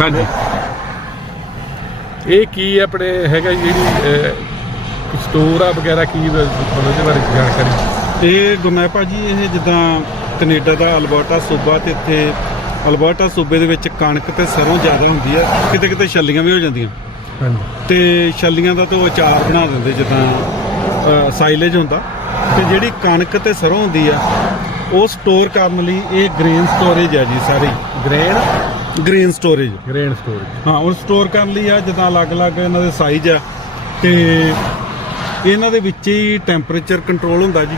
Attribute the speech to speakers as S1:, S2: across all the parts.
S1: ਹਾਂਜੀ। ਇਹ ਕੀ ਆਪਣੇ ਹੈਗਾ ਜੀ ਜਿਹੜੀ ਸਟੋਰ ਆ ਵਗੈਰਾ ਕੀ ਤੁਹਾਨੂੰ ਇਹਦੇ ਬਾਰੇ ਜਾਣਕਾਰੀ?
S2: ਇਹ ਗੁਰਮੇਹ ਭਾਜੀ ਇਹ ਜਿੱਦਾਂ ਕੈਨੇਡਾ ਦਾ ਅਲਬਰਟਾ ਸੂਬਾ ਤੇ ਇੱਥੇ ਅਲਬਰਟਾ ਸੂਬੇ ਦੇ ਵਿੱਚ ਕਣਕ ਤੇ ਸਰੋਂ ਜ਼ਿਆਦਾ ਹੁੰਦੀ ਆ ਕਿਤੇ ਕਿਤੇ ਛੱਲੀਆਂ ਵੀ ਹੋ ਜਾਂਦੀਆਂ।
S1: ਹਾਂਜੀ।
S2: ਤੇ ਛੱਲੀਆਂ ਦਾ ਤੇ ਉਹ ਅਚਾਰ ਬਣਾ ਦਿੰਦੇ ਜਿੱਦਾਂ ਸਾਈਲੇਜ ਹੁੰਦਾ। ਤੇ ਜਿਹੜੀ ਕਣਕ ਤੇ ਸਰੋਂ ਹੁੰਦੀ ਆ ਉਹ ਸਟੋਰ ਕਰਨ ਲਈ ਇਹ ਗ੍ਰੇਨ ਸਟੋਰੇਜ ਆ ਜੀ ਸਾਰੀ।
S1: Grain
S2: grain storage
S1: grain storage
S2: ਹਾਂ ਉਹ ਸਟੋਰ ਕਰਨ ਲਈ ਆ ਜਿੱਦਾਂ ਅਲੱਗ-ਅਲੱਗ ਇਹਨਾਂ ਦੇ ਸਾਈਜ਼ ਆ ਤੇ ਇਹਨਾਂ ਦੇ ਵਿੱਚ ਹੀ ਟੈਂਪਰੇਚਰ ਕੰਟਰੋਲ ਹੁੰਦਾ ਜੀ।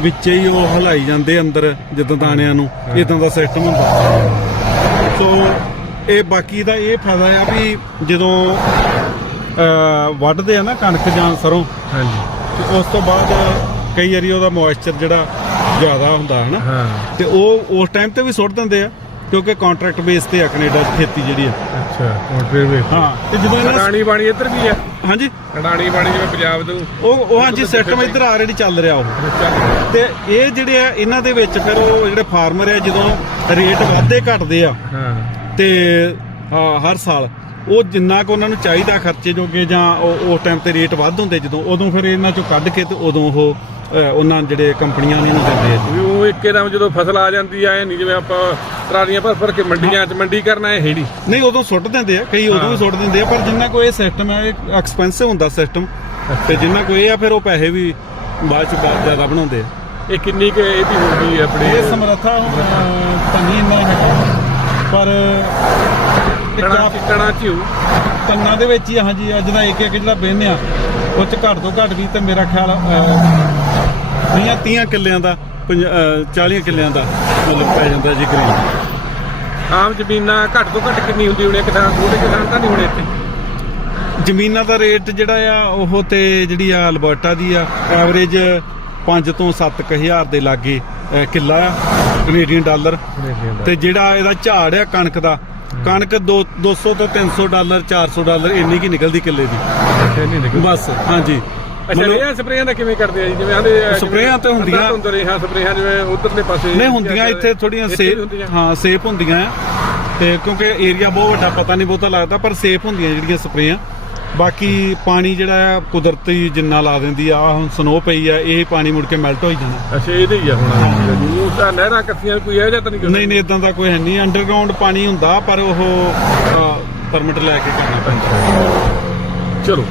S2: ਵਿੱਚ ਹੀ ਉਹ ਹਲਾਈ ਜਾਂਦੇ ਅੰਦਰ ਜਿੱਦਾਂ ਦਾਣਿਆਂ ਨੂੰ ਇਦਾਂ ਦਾ ਸਿਸਟਮ ਹੁੰਦਾ। ਸੋ ਇਹ ਬਾਕੀ ਦਾ ਇਹ ਫਾਇਦਾ ਆ ਵੀ ਜਦੋਂ ਅਹ, ਵੱਢਦੇ ਆ ਨਾ ਕਣਕ ਜਾਂ ਸਰੋਂ
S1: ਹਾਂਜੀ।
S2: ਤੇ ਉਸ ਤੋਂ ਬਾਅਦ ਕਈ ਵਾਰੀ ਉਹਦਾ ਮੋਇਸਚਰ ਜਿਹੜਾ ਜ਼ਿਆਦਾ ਹੁੰਦਾ ਹੈ ਨਾ
S1: ਹਾਂ।
S2: ਤੇ ਉਹ ਉਸ ਟਾਈਮ ਤੇ ਵੀ ਸੁੱਟ ਦਿੰਦੇ ਆ। ਕਿਉਂਕਿ ਕੰਟਰੈਕਟ ਬੇਸ ਤੇ ਆ ਕੈਨੇਡਾ 'ਚ ਖੇਤੀ ਜਿਹੜੀ ਆ।
S1: ਅੱਛਾ ਕਾਉਂਟਰ ਵੇ
S2: ਹਾਂ ਤੇ ਜਦੋਂ ਇਹਨਾਂ
S1: ਅਡਾਣੀ ਬਾਣੀ ਇੱਧਰ ਵੀ ਹੈ
S2: ਹਾਂਜੀ?
S1: ਅਡਾਣੀ ਬਾਣੀ ਜਿਵੇਂ ਪੰਜਾਬ ਤੋਂ।
S2: ਉਹ ਉਹ ਹਾਂਜੀ ਸਿਸਟਮ ਇੱਧਰ ਆਲਰੇਡੀ ਚੱਲ ਰਿਹਾ ਉਹ। ਤੇ ਇਹ ਜਿਹੜੇ ਆ ਇਹਨਾਂ ਦੇ ਵਿੱਚ ਫਿਰ ਉਹ ਜਿਹੜੇ ਫਾਰਮਰ ਆ ਜਦੋਂ ਰੇਟ ਵੱਧਦੇ ਘਟਦੇ ਆ
S1: ਹਾਂ।
S2: ਤੇ ਹਾਂ, ਹਰ ਸਾਲ ਉਹ ਜਿੰਨਾ ਕੁ ਉਹਨਾਂ ਨੂੰ ਚਾਹੀਦਾ ਖਰਚੇ ਜੋਗੇ ਜਾਂ ਉਹ ਉਸ ਟਾਈਮ ਤੇ ਰੇਟ ਵੱਧ ਹੁੰਦੇ ਜਦੋਂ ਉਦੋਂ ਫਿਰ ਇਹਨਾਂ ਚੋਂ ਕੱਢ ਕੇ ਤੇ ਉਦੋਂ ਉਹ ਅ, ਉਹਨਾਂ ਜਿਹੜੇ ਕੰਪਨੀਆਂ ਨੂੰ ਦਿੰਦੇ ਆ।
S1: ਵੀ ਉਹ ਇੱਕੇ ਦਮ ਜਦੋਂ ਫਸਲ ਆ ਜਾਂਦੀ ਆ ਇਹ ਨਹੀਂ ਜਿਵੇਂ ਆਪਾਂ ਟਰਾਲੀਆਂ ਭਰ ਭਰ ਕੇ ਮੰਡੀਆਂ 'ਚ ਮੰਡੀ ਕਰਨਾ ਇਹ ਹੈੜੀ
S2: ਨਹੀਂ। ਉਦੋਂ ਸੁੱਟ ਦਿੰਦੇ ਆ ਕਈ ਉਦੋਂ ਵੀ ਸੁੱਟ ਦਿੰਦੇ ਆ ਪਰ ਜਿੰਨਾ ਕੋ ਇਹ ਸਿਸਟਮ ਹੈ ਇਹ ਐਕਸਪੈਂਸਿਵ ਹੁੰਦਾ ਸਿਸਟਮ ਤੇ ਜਿੰਨਾ ਕੋ ਇਹ ਆ ਫਿਰ ਉਹ ਪੈਸੇ ਵੀ ਬਾਅਦ ਚ ਬਹੁਤ ਜ਼ਿਆਦਾ ਬਣਾਉਂਦੇ ਆ।
S1: ਇਹ ਕਿੰਨੀ ਕੁ ਇਹਦੀ ਹੋਊਗੀ ਆਪਣੇ?
S2: ਇਹ ਸਮਰੱਥਾ ਤੰਨੀ ਇੰਨਾ ਹੈਗਾ। ਪਰ
S1: ਟਣਾ ਟਣਾ ਹੋਊ
S2: ਤੰਨਾ ਦੇ ਵਿੱਚ ਹੀ ਹਾਂਜੀ ਅੱਜ ਦਾ ਇੱਕ ਇੱਕ ਜਿਹੜਾ ਬਿੰਨ ਆ ਉਹ ਚ ਘੱਟ ਤੋਂ ਘੱਟ ਵੀ ਤੇ ਮੇਰਾ ਖਿਆਲ 20 30 ਕਿੱਲਿਆਂ ਦਾ 40 ਕਿੱਲਿਆਂ ਦਾ ਮਤਲਬ ਪੈ ਜਾਂਦਾ ਜੀ ਗਰੀਬ
S1: ਆਮ ਜ਼ਮੀਨਾਂ ਘੱਟ ਤੋਂ ਘੱਟ ਕਿੰਨੀ ਹੁੰਦੀ ਹੋਣੀ ਕਿਸਾਨ ਛੋਟੇ ਕਿਸਾਨ ਤਾਂ ਨਹੀਂ ਹੋਣੇ ਇੱਥੇ?
S2: ਜ਼ਮੀਨਾਂ ਦਾ ਰੇਟ ਜਿਹੜਾ ਆ ਉਹ ਤੇ ਜਿਹੜੀ ਆ ਅਲਬਰਟਾ ਦੀ ਆ ਐਵਰੇਜ 5 ਤੋਂ 7000 ਦੇ ਲਾਗੇ ਕਿੱਲਾ ਆ ਕੈਨੇਡੀਅਨ ਡਾਲਰ ਤੇ ਜਿਹੜਾ ਇਹਦਾ ਝਾੜ ਆ ਕਣਕ ਦਾ ਕਣਕ ਦੋ- 200 ਤੋਂ 300 ਡਾਲਰ 400 ਡਾਲਰ ਇੰਨੀ ਕੀ ਨਿਕਲਦੀ ਕਿੱਲੇ ਦੀ? ਬਸ ਹਾਂਜੀ।
S1: ਅੱਛਾ ਇਹ ਸਪਰੇਆਂ ਦਾ ਕਿਵੇਂ ਕਰਦੇ ਆ ਜੀ? ਜਿਵੇਂ ਆਂਦੇ
S2: ਸਪਰੇਆਂ ਤੇ ਹੁੰਦੀਆਂ-
S1: ਹੁੰਦੇ ਰਹੇ ਹਾਂ ਸਪਰੇਆਂ ਜਿਵੇਂ ਉਧਰਲੇ ਪਾਸੇ
S2: ਨਹੀਂ ਹੁੰਦੀਆਂ ਇੱਥੇ ਥੋੜੀਆਂ
S1: ਇੱਥੇ ਵੀ
S2: ਸੇਫ
S1: ਹੁੰਦੀਆਂ।
S2: ਹਾਂ ਸੇਫ ਹੁੰਦੀਆਂ। ਆ ਤੇ ਕਿਉਂਕਿ ਏਰੀਆ ਬਹੁਤ ਵੱਡਾ ਪਤਾ ਨਹੀਂ ਬਹੁਤਾ ਲੱਗਦਾ ਪਰ ਸੇਫ ਹੁੰਦੀਆਂ ਜਿਹੜੀਆਂ ਸਪਰੇਆਂ ਬਾਕੀ ਪਾਣੀ ਜਿਹੜਾ ਆ ਕੁਦਰਤੀ ਜਿੰਨਾ ਲਾ ਦਿੰਦੀ ਆ ਆਹ ਹੁਣ ਸਨੋ ਪਈ ਆ ਇਹ ਪਾਣੀ ਮੁੜ ਕੇ ਮੈਲਟ ਹੋ ਹੀ ਜਾਣਾ
S1: ਅੱਛਾ ਇਹਦੇ ਹੀ ਆ ਹੁਣ। ਜੂ ਤਾਂ ਨਹਿਰਾਂ ਕੱਸੀਆਂ ਕੋਈ ਇਹੋ ਜਿਹਾ ਤਾਂ ਨਹੀਂ?
S2: ਨਹੀਂ ਨਹੀਂ ਇਦਾਂ ਦਾ ਕੋਈ ਹੈ ਨਹੀਂ। ਅੰਡਰਗਰਾਉਂਡ ਪਾਣੀ ਹੁੰਦਾ ਪਰ ਉਹ ਪਰਮਿਟ ਲੈ ਕੇ ਕਰਨਾ ਪੈਂਦਾ।
S1: ਚਲੋ।